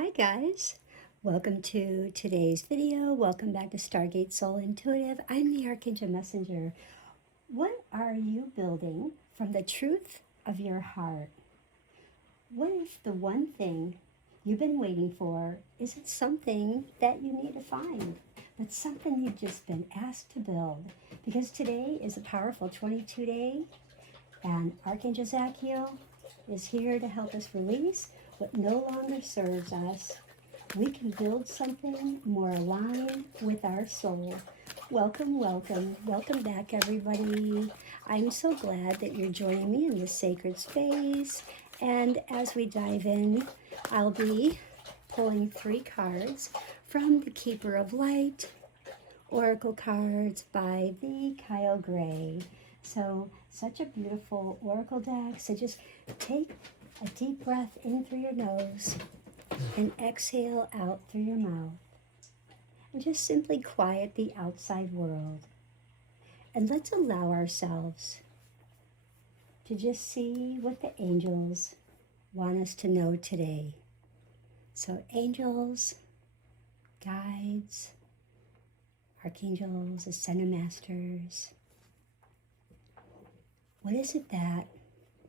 Hi guys, welcome to today's video. Welcome back to Stargate Soul Intuitive. I'm the Archangel Messenger. What are you building from the truth of your heart? What if the one thing you've been waiting for isn't something that you need to find, but something you've just been asked to build? Because today is a powerful 22 day and Archangel Zadkiel is here to help us release what no longer serves us. We can build something more aligned with our soul. Welcome, welcome, welcome back, everybody. I'm so glad that you're joining me in this sacred space. And as we dive in, I'll be pulling 3 cards from the Keeper of Light Oracle cards by the Kyle Gray. So, such a beautiful oracle deck. So just take a deep breath in through your nose and exhale out through your mouth. And just simply quiet the outside world. And let's allow ourselves to just see what the angels want us to know today. So angels, guides, archangels, ascended masters, what is it that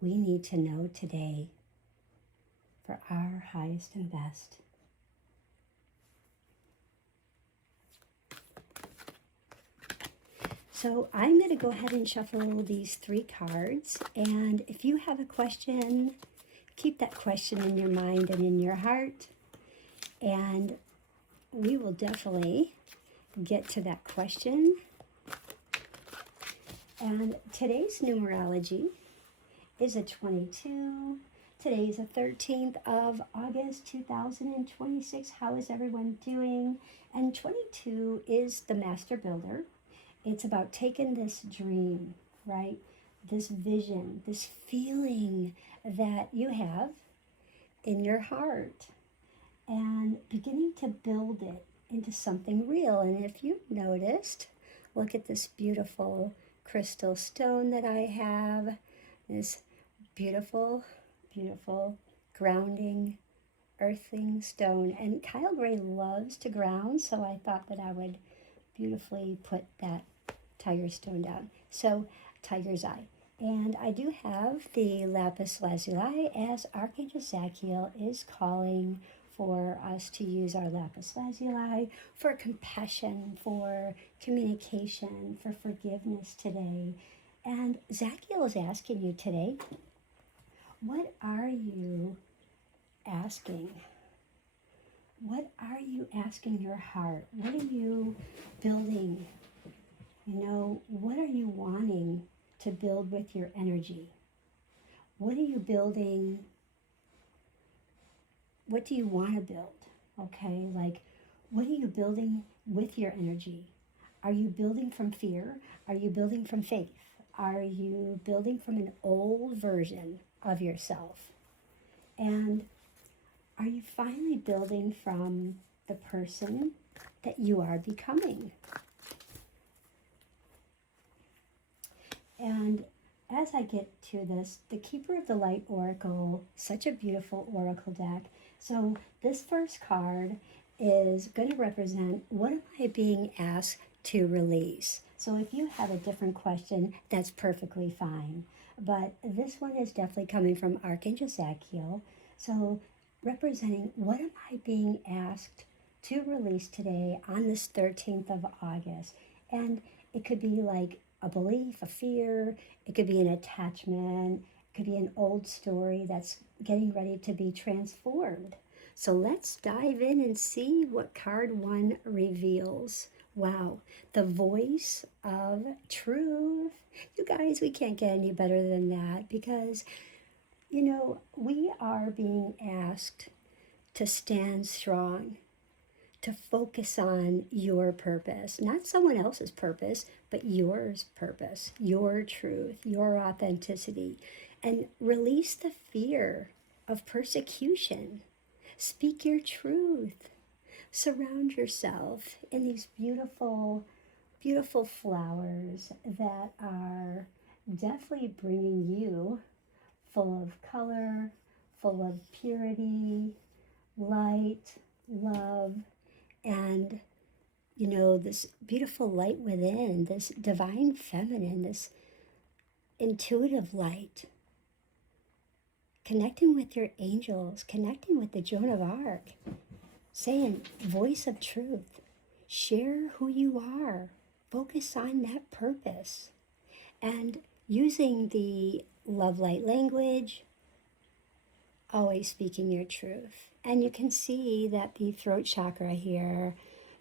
we need to know today for our highest and best? So I'm going to go ahead and shuffle these 3 cards, and if you have a question, keep that question in your mind and in your heart, and we will definitely get to that question. And today's numerology is a 22. Today is the 13th of August 2026. How is everyone doing? And 22 is the master builder. It's about taking this dream, right? This vision, this feeling that you have in your heart and beginning to build it into something real. And if you've noticed, look at this beautiful crystal stone that I have, this beautiful, beautiful grounding, earthing stone. And Kyle Gray loves to ground, so I thought that I would beautifully put that tiger stone down. So, tiger's eye. And I do have the Lapis Lazuli, as Archangel Zadkiel is calling for us to use our Lapis Lazuli for compassion, for communication, for forgiveness today. And Zadkiel is asking you today, what are you asking? What are you asking your heart? What are you building? What are you wanting to build with your energy? What are you building? What do you want to build? Okay, like, what are you building with your energy? Are you building from fear? Are you building from faith? Are you building from an old version of yourself? And are you finally building from the person that you are becoming? And as I get to this, the Keeper of the Light Oracle, such a beautiful oracle deck. So this first card is going to represent, what am I being asked to release? So if you have a different question, that's perfectly fine. But this one is definitely coming from Archangel Zadkiel. So representing, what am I being asked to release today on this 13th of August? And it could be like a belief, a fear, it could be an attachment, it could be an old story that's getting ready to be transformed. So let's dive in and see what card 1 reveals. Wow, the voice of truth. You guys, we can't get any better than that, because, we are being asked to stand strong, to focus on your purpose, not someone else's purpose, but yours purpose, your truth, your authenticity, and release the fear of persecution. Speak your truth. Surround yourself in these beautiful, beautiful flowers that are definitely bringing you full of color, full of purity, light, love, and, you know, this beautiful light within, this divine feminine, this intuitive light. Connecting with your angels, connecting with the Joan of Arc, saying, voice of truth, share who you are, focus on that purpose, and using the love light language, always speaking your truth. And you can see that the throat chakra here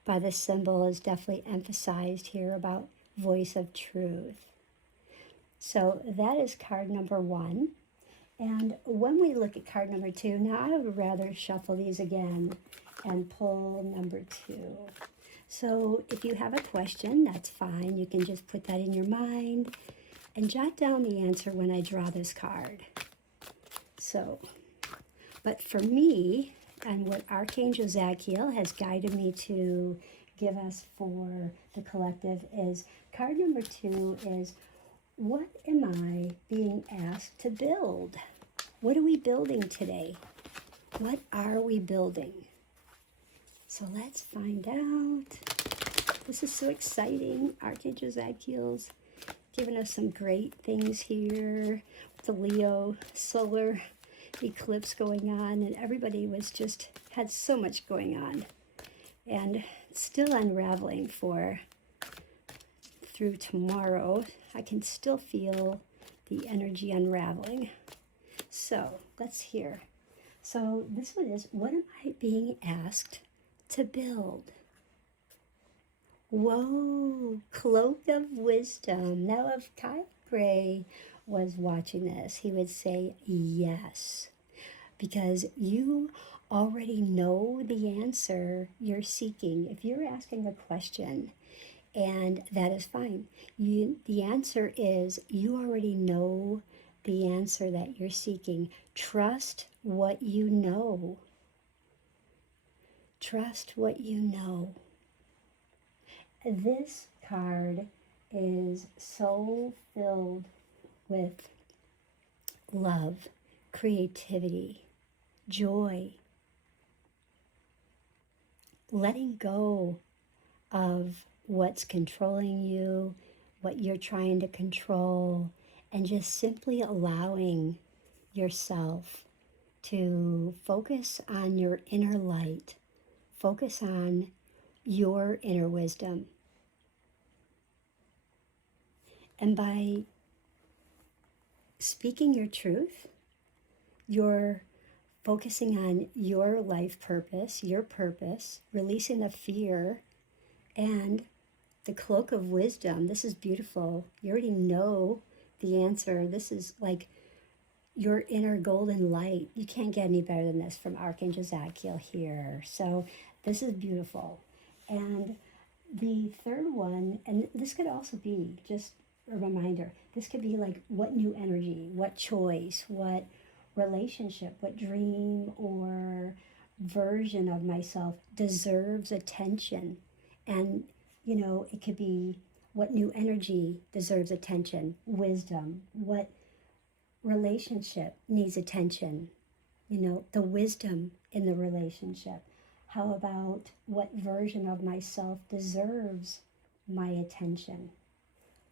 by the symbol is definitely emphasized here about voice of truth. So that is card number 1. And when we look at card number 2, now I would rather shuffle these again and pull number 2. So if you have a question, that's fine. You can just put that in your mind and jot down the answer when I draw this card. So, but for me, and what Archangel Zadkiel has guided me to give us for the collective is, card number 2 is, what am I being asked to build? What are we building today? What are we building? So let's find out. This is so exciting. Archangel Zadkiel's giving us some great things here. The Leo solar eclipse going on, and everybody was just had so much going on. And still unraveling through tomorrow. I can still feel the energy unraveling. So let's hear. So this one is, what am I being asked to build? Whoa, cloak of wisdom. Now if Kyle Gray was watching this, he would say yes, because you already know the answer you're seeking. If you're asking a question, and that is fine. The answer is, you already know the answer that you're seeking. Trust what you know. Trust what you know. This card is so filled with love, creativity, joy, letting go of what's controlling you, what you're trying to control, and just simply allowing yourself to focus on your inner light, focus on your inner wisdom. And by speaking your truth, you're focusing on your life purpose, releasing the fear, and the cloak of wisdom. This is beautiful. You already know the answer. This is like your inner golden light. You can't get any better than this from Archangel Zadkiel here. So this is beautiful. And the third one, and this could also be just a reminder, this could be like, what new energy, what choice, what relationship, what dream or version of myself deserves attention. And, you know, it could be, what new energy deserves attention, wisdom, what relationship needs attention, you know, the wisdom in the relationship. How about what version of myself deserves my attention?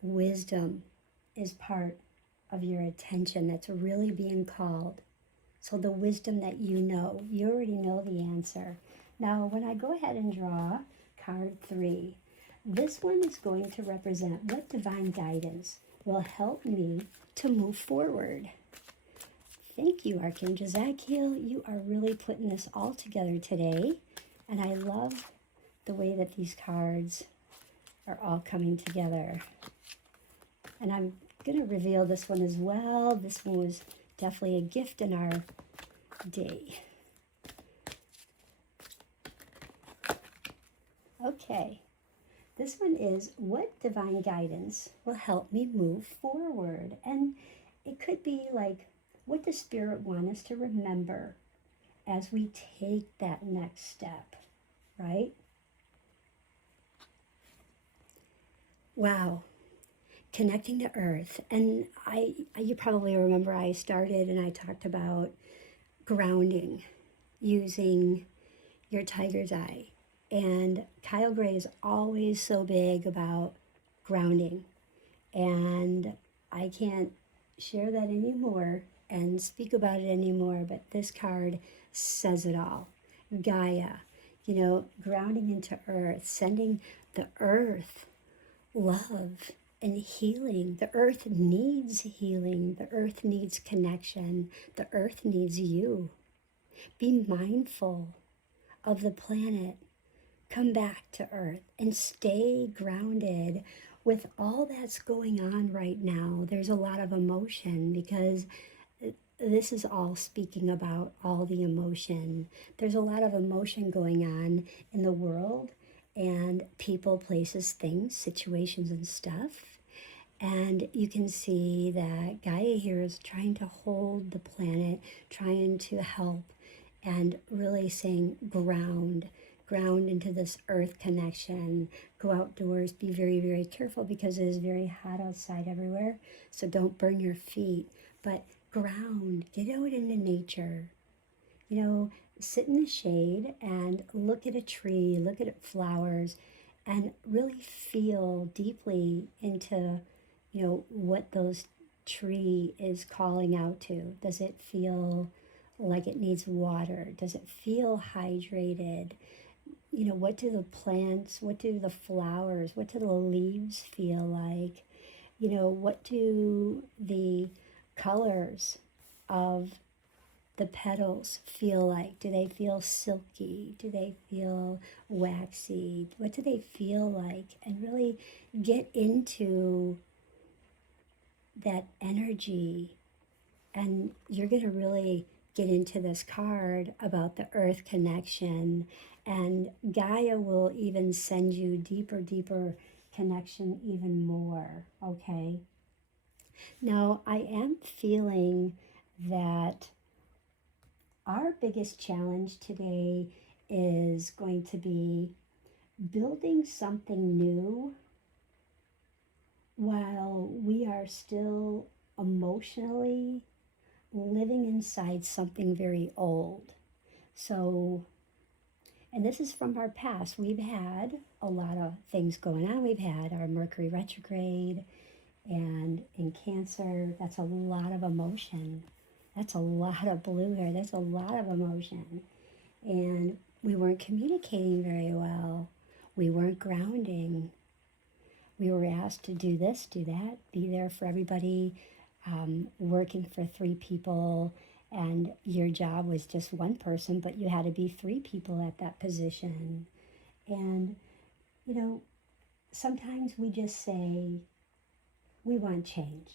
Wisdom is part of your attention that's really being called. So the wisdom that you already know the answer. Now, when I go ahead and draw card 3, this one is going to represent what divine guidance will help me to move forward. Thank you, Archangel Zadkiel. You are really putting this all together today. And I love the way that these cards are all coming together. And I'm going to reveal this one as well. This one was definitely a gift in our day. Okay. This one is, what divine guidance will help me move forward? And it could be like, what does Spirit want us to remember as we take that next step, right? Wow. Connecting to Earth. And you probably remember I started and I talked about grounding, using your tiger's eye. And Kyle Gray is always so big about grounding. And I can't share that anymore and speak about it anymore, but this card says it all. Gaia, grounding into earth, sending the earth love and healing. The earth needs healing. The earth needs connection. The earth needs you. Be mindful of the planet. Come back to earth and stay grounded with all that's going on right now. There's a lot of emotion because this is all speaking about all the emotion. There's a lot of emotion going on in the world, and people, places, things, situations, and stuff. And you can see that Gaia here is trying to hold the planet, trying to help, and really saying ground into this earth connection. Go outdoors, be very, very careful because it is very hot outside everywhere. So don't burn your feet, but ground, get out into nature. Sit in the shade and look at a tree, look at flowers, and really feel deeply into, what those tree is calling out to. Does it feel like it needs water? Does it feel hydrated? What do the plants, what do the flowers, what do the leaves feel like? What do the colors of the petals feel like? Do they feel silky? Do they feel waxy? What do they feel like? And really get into that energy. And you're going to really get into this card about the earth connection. And Gaia will even send you deeper connection even more, okay? Now, I am feeling that our biggest challenge today is going to be building something new while we are still emotionally living inside something very old. So, and this is from our past. We've had a lot of things going on. We've had our Mercury retrograde, and in Cancer, that's a lot of emotion. That's a lot of blue hair. That's a lot of emotion. And we weren't communicating very well. We weren't grounding. We were asked to do this, do that, be there for everybody, working for 3 people, and your job was just one person, but you had to be 3 people at that position. And, sometimes we just say, we want change.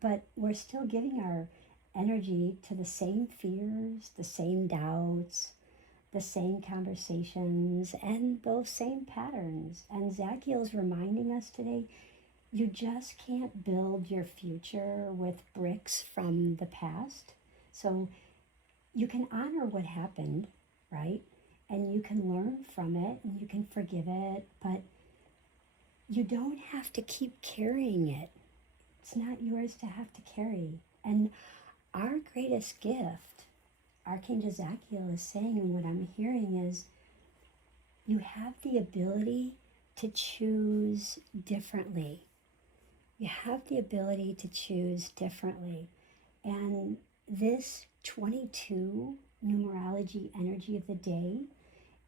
But we're still giving our energy to the same fears, the same doubts, the same conversations, and those same patterns. And Zadkiel is reminding us today, you just can't build your future with bricks from the past. So you can honor what happened, right? And you can learn from it and you can forgive it, but you don't have to keep carrying it. It's not yours to have to carry. And our greatest gift, Archangel Zadkiel is saying, and what I'm hearing is, you have the ability to choose differently. You have the ability to choose differently. And this 22 numerology energy of the day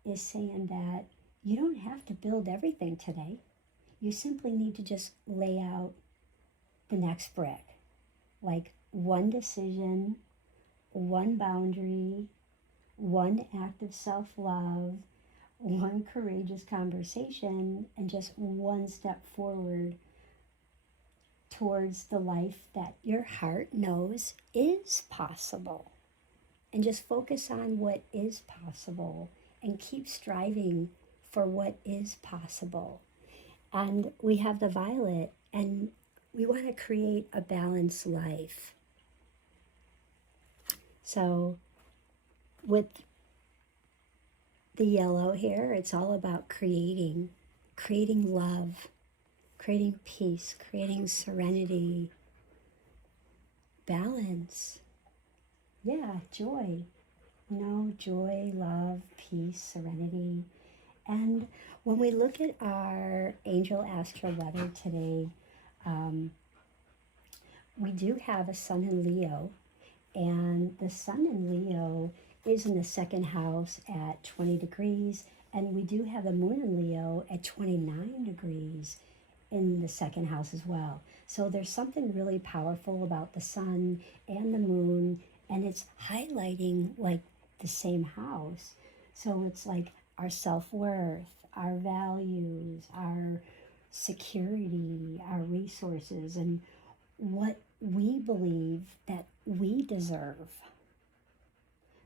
is saying that you don't have to build everything today. You simply need to just lay out the next brick. Like one decision, one boundary, one act of self-love, one courageous conversation, and just one step forward towards the life that your heart knows is possible. And just focus on what is possible and keep striving for what is possible. And we have the violet, and we want to create a balanced life. So with the yellow here, it's all about creating love, creating peace, creating serenity, balance. Yeah, joy. You know, joy, love, peace, serenity. And when we look at our angel astro weather today, um, we do have a sun in Leo, and the sun in Leo is in the second house at 20 degrees, and we do have the moon in Leo at 29 degrees in the second house as well. So there's something really powerful about the sun and the moon, and it's highlighting like the same house. So it's like our self-worth, our values, our security, our resources, and what we believe that we deserve.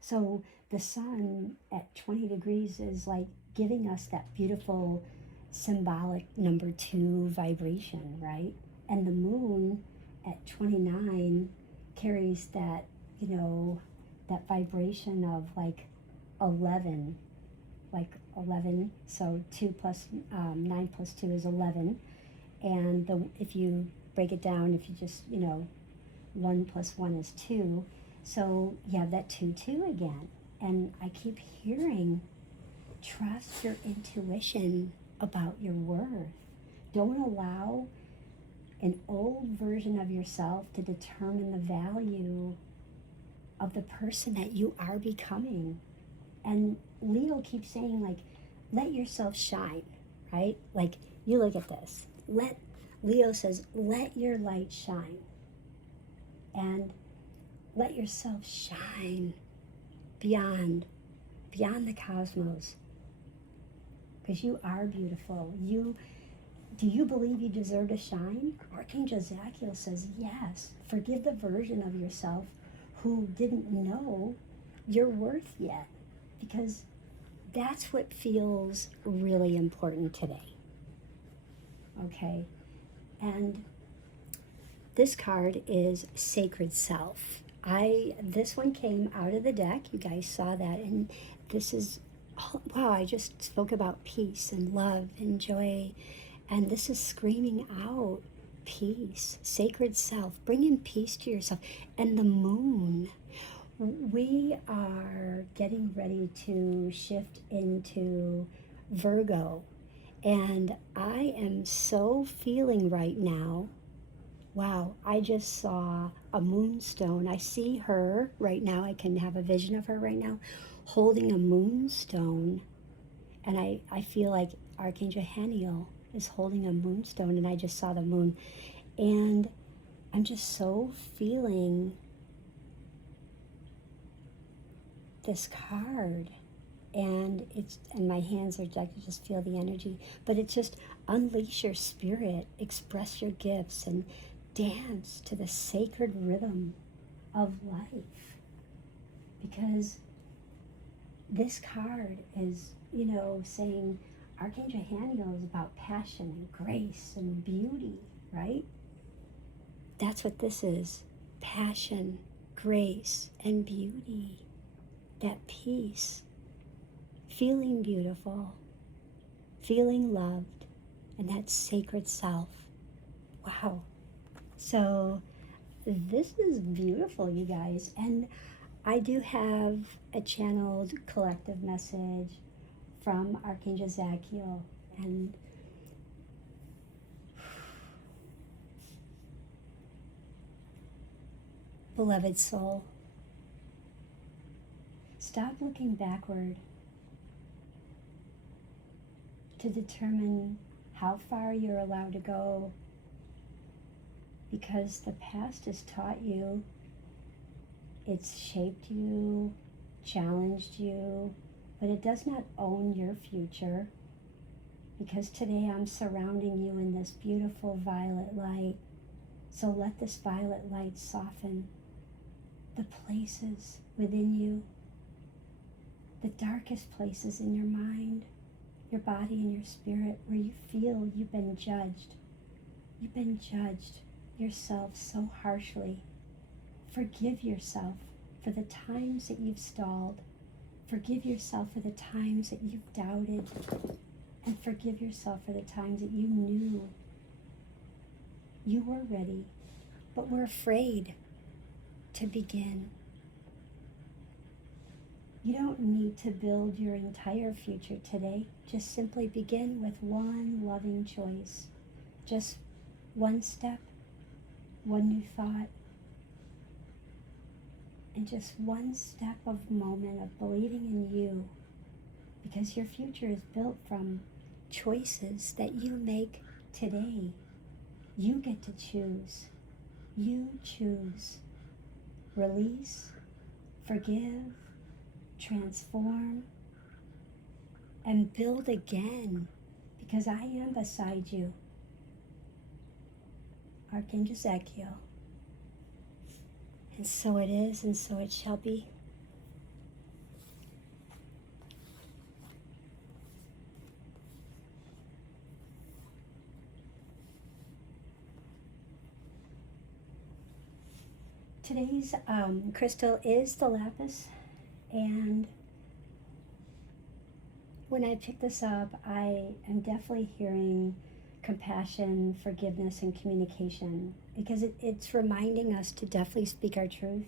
So the sun at 20 degrees is like giving us that beautiful symbolic number 2 vibration, right? And the moon at 29 carries that, you know, that vibration of like 11, so 2 plus 9 plus 2 is 11. And if you break it down, if you just, 1 plus 1 is 2. So you have that 2, 2 again. And I keep hearing, trust your intuition about your worth. Don't allow an old version of yourself to determine the value of the person that you are becoming. And Leo keeps saying, like, let yourself shine, right? Like, you look at this. Leo says, let your light shine. And let yourself shine beyond the cosmos. Because you are beautiful. Do you believe you deserve to shine? Archangel Zadkiel says, yes. Forgive the version of yourself who didn't know your worth yet. Because that's what feels really important today. Okay? And this card is Sacred Self. This one came out of the deck. You guys saw that. And this is, wow, I just spoke about peace and love and joy. And this is screaming out peace, sacred self, bringing peace to yourself. And the moon, we are getting ready to shift into Virgo. And I am so feeling right now, wow, I just saw a moonstone. I see her right now. I can have a vision of her right now holding a moonstone. And I feel like Archangel Haniel is holding a moonstone, and I just saw the moon. And I'm just so feeling this card. And my hands are, I can just feel the energy. But it's just unleash your spirit, express your gifts, and dance to the sacred rhythm of life. Because this card is, saying Archangel Haniel is about passion and grace and beauty, right? That's what this is. Passion, grace, and beauty. That peace. Feeling beautiful. Feeling loved. And that sacred self. Wow. So this is beautiful, you guys. And I do have a channeled collective message from Archangel Zadkiel. And beloved soul, stop looking backward to determine how far you're allowed to go, because the past has taught you, it's shaped you, challenged you, but it does not own your future. Because today I'm surrounding you in this beautiful violet light. So let this violet light soften the places within you, the darkest places in your mind, your body, and your spirit, where you feel you've been judged. You've been judged yourself so harshly. Forgive yourself for the times that you've stalled. Forgive yourself for the times that you've doubted. And forgive yourself for the times that you knew you were ready, but were afraid to begin. You don't need to build your entire future today. Just simply begin with one loving choice. Just one step, one new thought, and just one step of moment of believing in you, because your future is built from choices that you make today. You get to choose. You choose. Release, forgive, transform, and build again, because I am beside you. Archangel Zadkiel. And so it is, and so it shall be. Today's crystal is the lapis, and when I pick this up, I am definitely hearing compassion, forgiveness, and communication, because it's reminding us to definitely speak our truth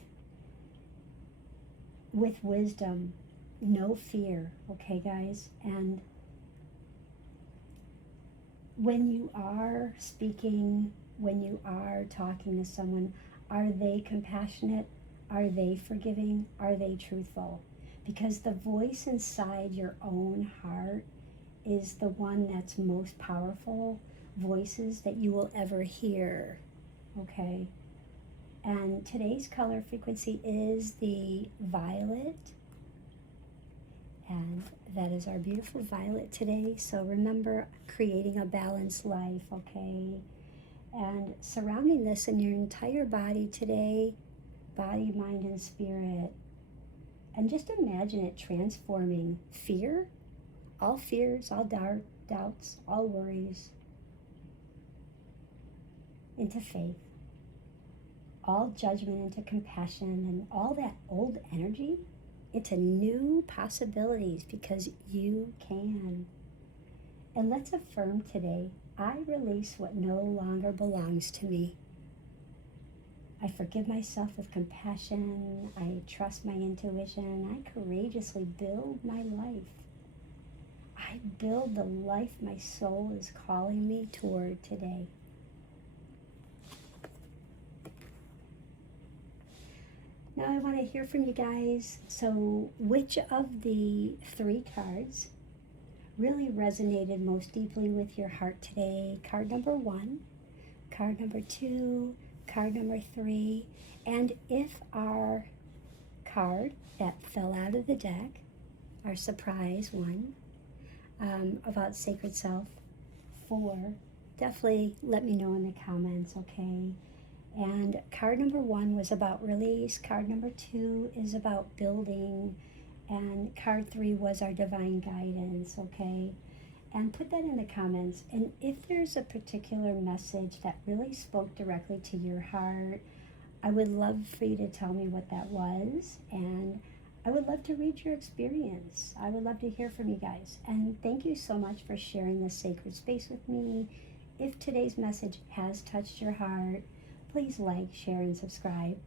with wisdom, no fear, okay, guys? And when you are speaking, when you are talking to someone, are they compassionate? Are they forgiving? Are they truthful? Because the voice inside your own heart is the one that's most powerful voices that you will ever hear, okay? And today's color frequency is the violet, and that is our beautiful violet today. So remember, creating a balanced life, okay? And surrounding this in your entire body today, body, mind, and spirit. And just imagine it transforming fear, all fears, all doubts, all worries, into faith, all judgment into compassion, and all that old energy into new possibilities, because you can. And let's affirm today, I release what no longer belongs to me. I forgive myself with compassion. I trust my intuition. I courageously build my life. I build the life my soul is calling me toward today. Now I want to hear from you guys. So which of the 3 cards really resonated most deeply with your heart today? Card number 1, card number 2, card number 3, and if our card that fell out of the deck, our surprise one, about sacred self 4, definitely let me know in the comments, okay? And card number 1 was about release, card number 2 is about building, and card 3 was our divine guidance, okay? And put that in the comments. And if there's a particular message that really spoke directly to your heart, I would love for you to tell me what that was. And I would love to read your experience. I would love to hear from you guys. And thank you so much for sharing this sacred space with me. If today's message has touched your heart, please like, share, and subscribe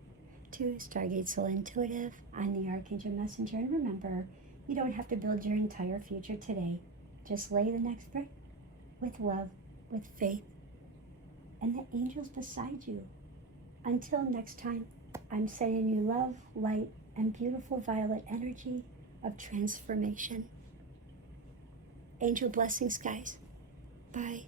to Stargate Soul Intuitive. I'm the Archangel Messenger. And remember, you don't have to build your entire future today. Just lay the next brick with love, with faith, and the angels beside you. Until next time, I'm sending you love, light, and beautiful violet energy of transformation. Angel blessings, guys. Bye.